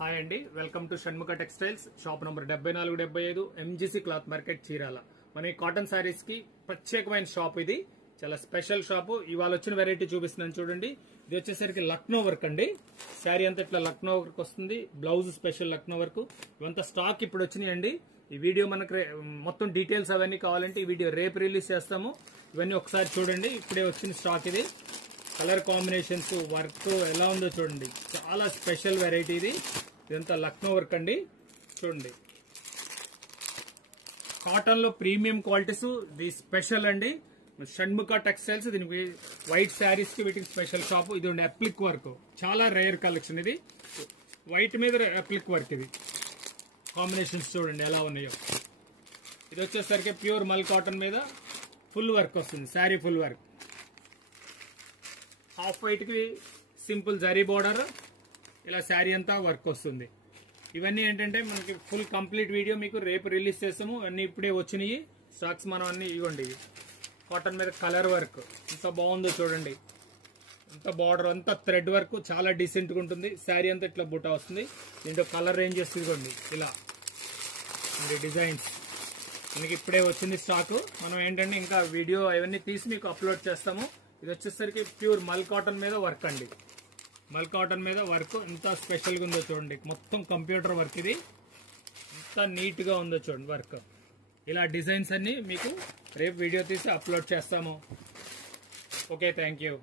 Hi అండి, welcome to Shanmukha textiles. Shop number 7475 MGC cloth market Chirala. మన ఈ కాటన్ సారీస్ కి ప్రత్యేకమైన షాప్ ఇది. చాలా స్పెషల్ షాప్. ఇవాళ వచ్చిన వెరైటీ చూపిస్తున్నాను చూడండి. ఇది వచ్చేసరికి లక్నో వర్క్ అండి. శారీ అంతా ఇట్లా లక్నో వర్క్ వస్తుంది. Blouse special Lucknow work. ఇవంతా స్టాక్ ఇప్పుడు వచ్చినాయండి. ఈ వీడియో మనకు మొత్తం డీటెయిల్స్ అవన్నీ కావాలంటే ఈ వీడియో రేపు రిలీజ్ చేస్తాము. ఇవన్నీ ఒకసారి చూడండి. ఇప్పుడే వచ్చిన స్టాక్ ఇది. కలర్ కాంబినేషన్స్, వర్క్ ఎలా ఉందో చూడండి. చాలా స్పెషల్ వెరైటీ ఇది. ఇదంతా లక్నో వర్క్ అండి. చూడండి, కాటన్ లో ప్రీమియం క్వాలిటీస్. ఇది స్పెషల్ అండి. షణ్ముఖ టెక్స్టైల్స్. దీనికి వైట్ శారీస్ కి వీటికి స్పెషల్ షాప్. ఇది అప్లిక్ వర్క్, చాలా రేర్ కలెక్షన్. ఇది వైట్ మీద అప్లిక్ వర్క్. ఇది కాంబినేషన్స్ చూడండి ఎలా ఉన్నాయో. ఇది వచ్చేసరికి ప్యూర్ మల్ కాటన్ మీద ఫుల్ వర్క్ వస్తుంది. Sari full work. Half white కి సింపుల్ జరీ బోర్డర్. ఇలా శారీ అంతా వర్క్ వస్తుంది. ఇవన్నీ ఏంటంటే మనకి ఫుల్ కంప్లీట్ వీడియో మీకు రేపు రిలీజ్ చేస్తాము. అన్ని ఇప్పుడే వచ్చినాయి స్టాక్స్. మనం అన్ని ఇవ్వండి. కాటన్ మీద కలర్ వర్క్ ఎంత బాగుందో చూడండి. అంత బార్డర్ అంతా థ్రెడ్ వర్క్, చాలా డీసెంట్ గా ఉంటుంది. శారీ అంతా ఇట్లా బుట్ట వస్తుంది. దీంట్లో కలర్ రేంజెస్ ఇవ్వండి. ఇలా డిజైన్స్ మనకి ఇప్పుడే వచ్చింది స్టాక్. మనం ఏంటంటే ఇంకా వీడియో అవన్నీ తీసి మీకు అప్లోడ్ చేస్తాము. ఇది వచ్చేసరికి ప్యూర్ మల్ కాటన్ మీద వర్క్ అండి. మల్ కాటన్ మీద వర్క్ ఎంత స్పెషల్ గా ఉందో చూడండి. మొత్తం కంప్యూటర్ వర్క్. ఇది ఎంత నీట్ గా ఉందో చూడండి వర్క్. ఇలా డిజైన్స్ అన్ని మీకు రేపు వీడియో తీసి అప్లోడ్ చేస్తాము. Okay, thank you.